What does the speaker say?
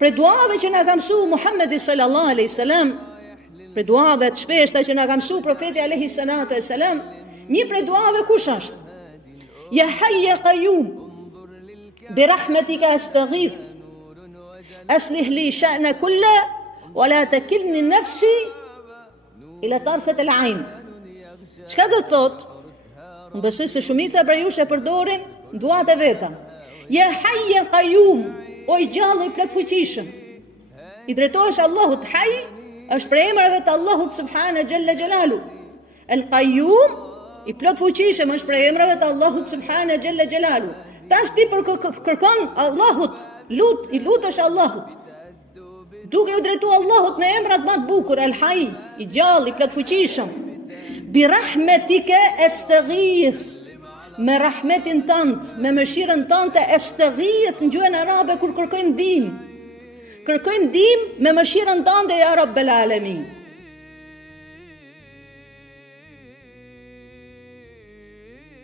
Për duave që na ka mësuar Muhamedi sallallahu alaihi wasallam, për duave të shpeshta që na ka mësuar profeti alaihi salatu wasalam, një për duave kush është? Ya hayy ya qayyum bi rahmatika astaghith aslih li sha'na kulla wa la takilni nafsi ila tarfat al-ayn. Çka do të thotë? Unë besoj se shumica për jush e përdorin duat e veta. Ya hayy ya qayyum, o i gjallë i plot fuqishëm. I drejtohesh Allahut. Hayy është për emrave të Allahut subhanahu xhalla xhelalu. El qayyum i plot fuqishëm është për emrave të Allahut subhanahu xhalla xhelalu. Tash ti për kërkon Allahut, i lutesh Allahut, duke u drejtuar Allahut në emrat më të bukur, El Hayy, i gjallë, i plot fuqishëm. Bi rahmetika astaghith, me rahmetin tënd, me mëshirën tënde astaghith në gjuhën arabe kur kërkojnë ndihmë. Kërkojnë ndihmë me mëshirën tënde ya Rabbel Alamin.